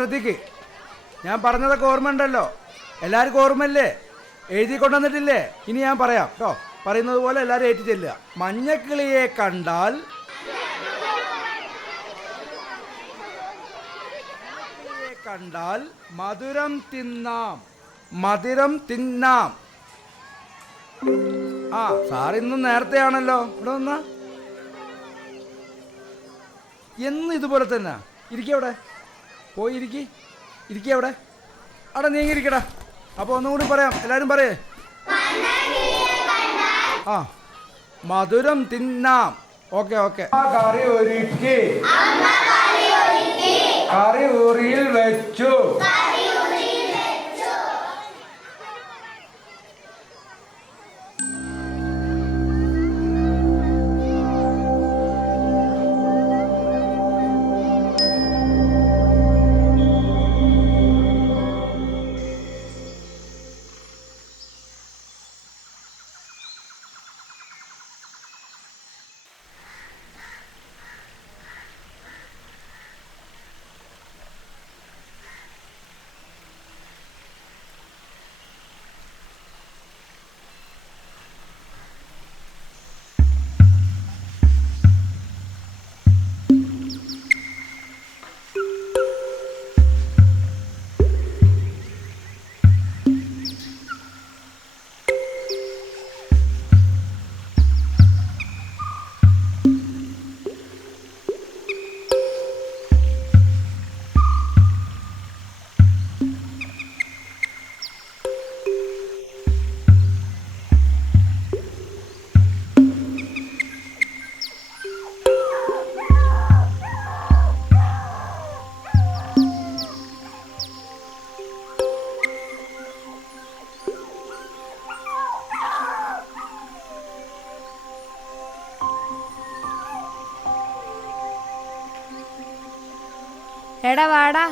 ശ്രദ്ധിക്ക്, ഞാൻ പറഞ്ഞതൊക്കെ ഓർമ്മയുണ്ടല്ലോ? എല്ലാവർക്കും ഓർമ്മയില്ലേ? എഴുതി കൊണ്ടുവന്നിട്ടില്ലേ? ഇനി ഞാൻ പറയാം കേട്ടോ. പറയുന്നത് പോലെ എല്ലാവരും ഏറ്റു ചെല്ലുക. മഞ്ഞക്കിളിയെ കണ്ടാൽ മധുരം തിന്നാം. ആ സാറിന്ന് നേരത്തെയാണല്ലോ ഇവിടെ വന്ന. എന്ന് ഇതുപോലെ തന്നെ ഇരിക്കവിടെ, പോയി ഇരിക്കവിടെ. അവിടെ നീങ്ങിരിക്കടാ. അപ്പോൾ ഒന്നുകൂടി പറയാം, എല്ലാവരും പറയേ. ആ മധുരം തിന്നാം. ഓക്കെ. കറി ഒരുക്കി, കറി ഉറിയിൽ വെച്ചു. എടാ വാടാ,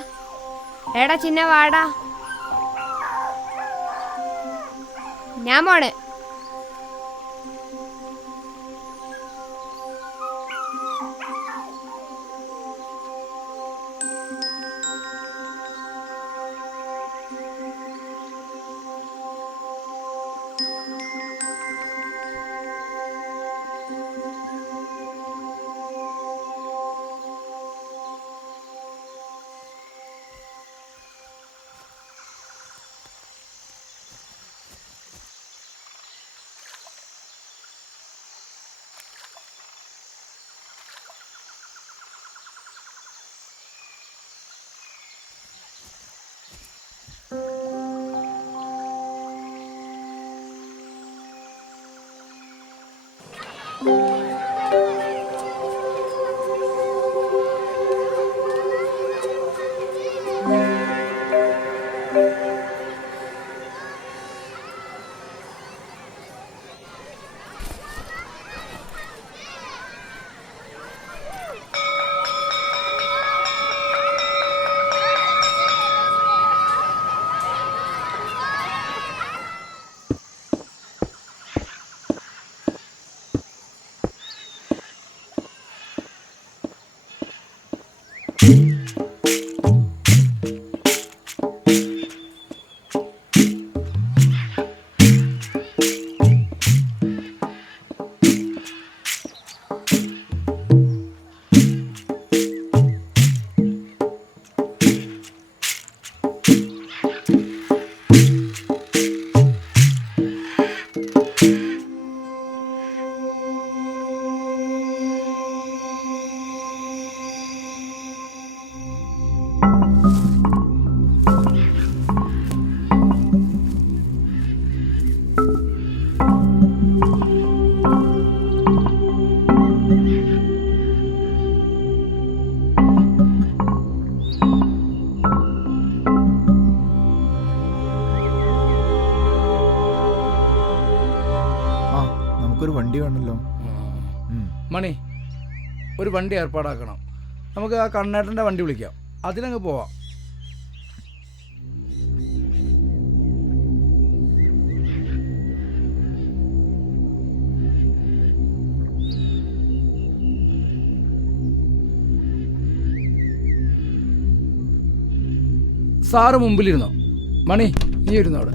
എടാ ചിന്ന വാടാ. ഞാൻ പോണ്. നമുക്കൊരു വണ്ടി വേണമല്ലോ. മണി, ഒരു വണ്ടി ഏർപ്പാടാക്കണം. നമുക്ക് ആ കണ്ണേട്ടൻ്റെ വണ്ടി വിളിക്കാം, അതിലങ്ങ് പോവാം. സാറ് മുമ്പിലിരുന്നോ? മണി, നീ ഇരുന്നോ അവിടെ.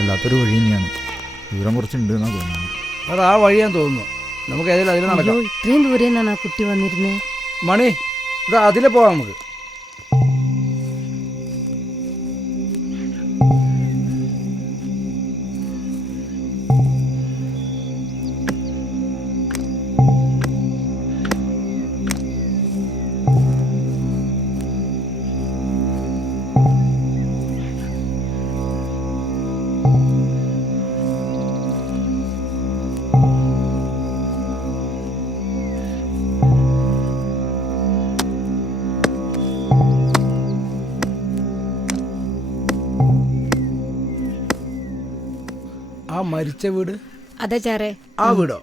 വല്ലാത്തൊരു വഴി തന്നെയാണ്. ദൂരം കുറച്ചുണ്ട് എന്നാ തോന്നുന്നു. അത് ആ വഴിയാന്ന് തോന്നുന്നു. നമുക്ക് ഏതായാലും അതിൽ നടക്കാം. ഇത്രയും ദൂരെ നിന്നാണ് ആ കുട്ടി വന്നിരുന്നേ. മണി, ഇത് അതിലെ പോവാം നമുക്ക്. ആ മരിച്ച വീട്? അതെ ചാറേ, ആ വീടോ?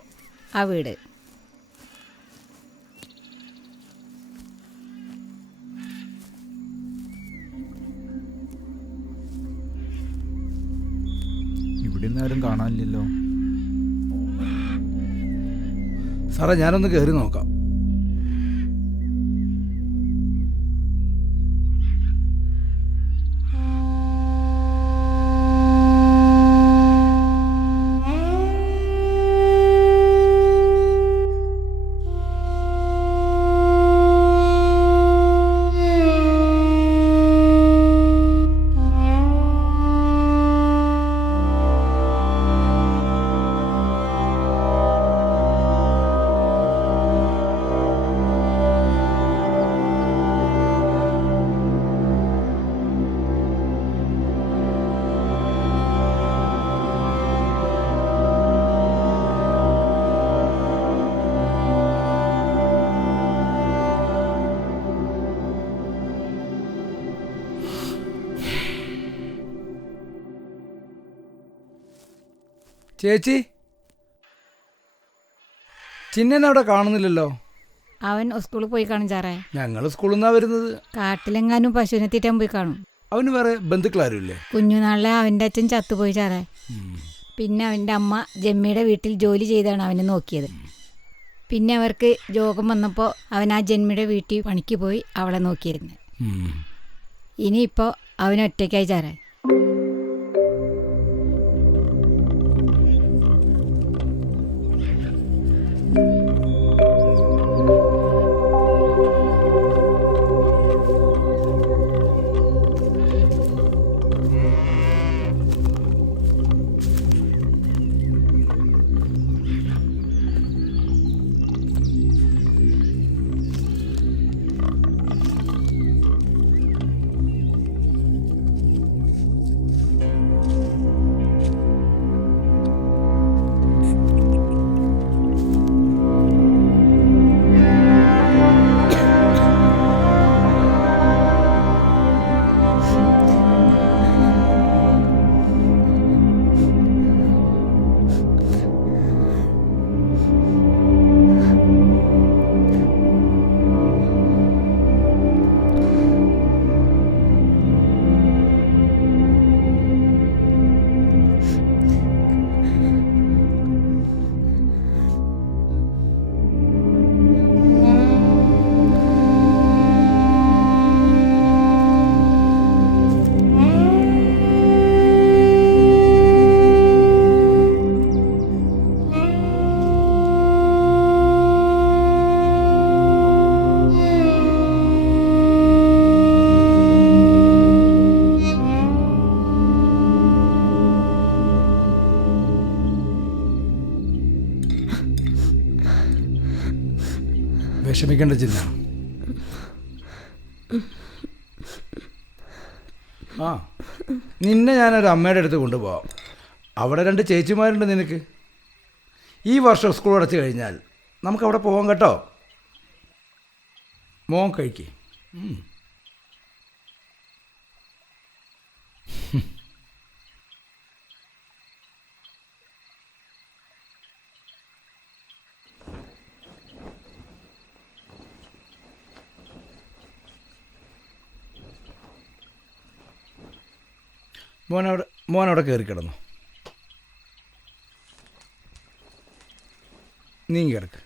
ആ വീട്. ഇവിടെ നിന്ന് ആരും കാണാനില്ലല്ലോ. സാറേ ഞാനൊന്ന് കയറി നോക്കാം. ചേച്ചി, ചിന്നനെ അവിടെ കാണുന്നില്ലല്ലോ. അവൻ സ്കൂളിൽ പോയി കാണും സാറേ. ഞങ്ങൾ സ്കൂളിൽ നിന്നാ വരുന്നത്. കാട്ടിലെങ്ങാനും പശുവിനെ തീറ്റാൻ പോയി കാണും. അവന് വേറെ ബന്ധുക്കളാരും ഇല്ലേ? കുഞ്ഞുനാളിലെ അവൻ്റെ അച്ഛൻ ചത്തുപോയി സാറേ. പിന്നെ അവൻ്റെ അമ്മ ജമ്മിയുടെ വീട്ടിൽ ജോലി ചെയ്താണ് അവനെ നോക്കിയത്. പിന്നെ അവർക്ക് രോഗം വന്നപ്പോൾ അവൻ ആ ജന്മിയുടെ വീട്ടിൽ പണിക്ക് പോയി അവളെ നോക്കിയിരുന്നു. ഇനിയിപ്പോൾ അവൻ ഒറ്റയ്ക്കായി സാറേ. വിഷമിക്കേണ്ട ചിന്ന. ആ, നിന്നെ ഞാനൊരു അമ്മയുടെ അടുത്ത് കൊണ്ടുപോകാം. അവിടെ 2 ചേച്ചിമാരുണ്ട് നിനക്ക്. ഈ വർഷം സ്കൂൾ അടച്ചു കഴിഞ്ഞാൽ നമുക്കവിടെ പോകാം കേട്ടോ. മോൻ കഴിക്കേ. മോനവിടെ കയറി കിടന്നു. നീ കിടക്ക്.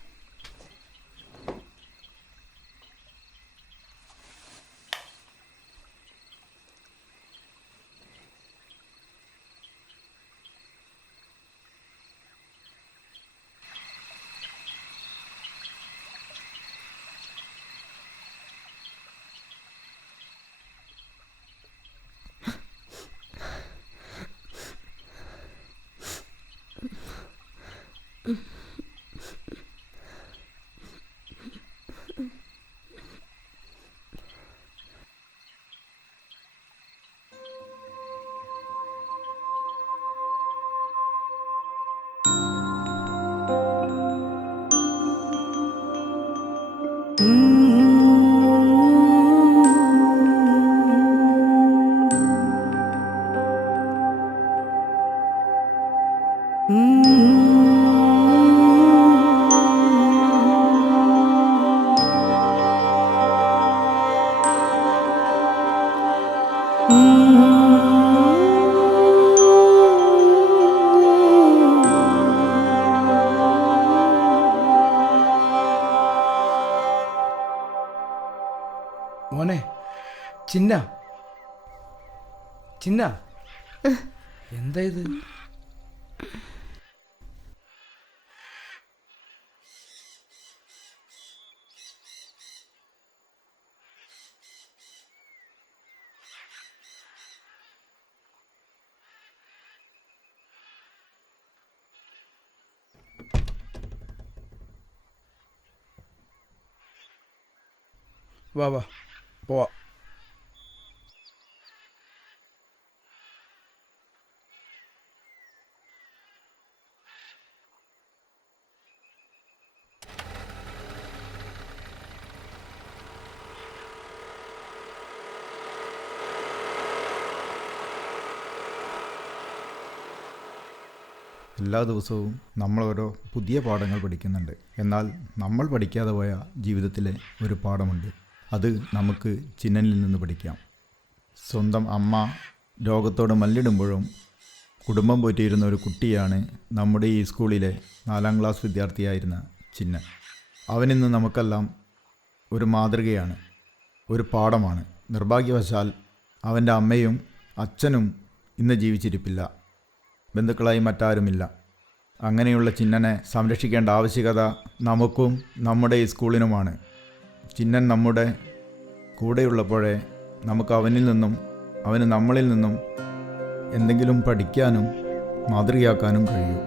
മോനെ ചിന്ന ചിന്ന എന്താ ഇത്? വാ വാ പോവാ. എല്ലാ ദിവസവും നമ്മൾ ഓരോ പുതിയ പാഠങ്ങൾ പഠിക്കുന്നുണ്ട്. എന്നാൽ നമ്മൾ പഠിക്കാതെ പോയ ജീവിതത്തിലെ ഒരു പാഠമുണ്ട്. അത് നമുക്ക് ചിന്നനിൽ നിന്ന് പഠിക്കാം. സ്വന്തം അമ്മ രോഗത്തോട് മല്ലിടുമ്പോഴും കുടുംബം പോറ്റിയിരുന്ന ഒരു കുട്ടിയാണ് നമ്മുടെ ഈ സ്കൂളിലെ 4ാം ക്ലാസ് വിദ്യാർത്ഥിയായിരുന്ന ചിന്നൻ. അവനിന്ന് നമുക്കെല്ലാം ഒരു മാതൃകയാണ്, ഒരു പാഠമാണ്. നിർഭാഗ്യവശാൽ അവൻ്റെ അമ്മയും അച്ഛനും ഇന്ന് ജീവിച്ചിരിപ്പില്ല. ബന്ധുക്കളായി മറ്റാരുമില്ല. അങ്ങനെയുള്ള ചിന്നനെ സംരക്ഷിക്കേണ്ട ആവശ്യകത നമുക്കും നമ്മുടെ ഈ സ്കൂളിനുമാണ്. ചിന്നൻ നമ്മുടെ കൂടെയുള്ളപ്പോഴേ നമുക്ക് അവനിൽ നിന്നും അവന് നമ്മളിൽ നിന്നും എന്തെങ്കിലും പഠിക്കാനും മാതൃകയാക്കാനും കഴിയും.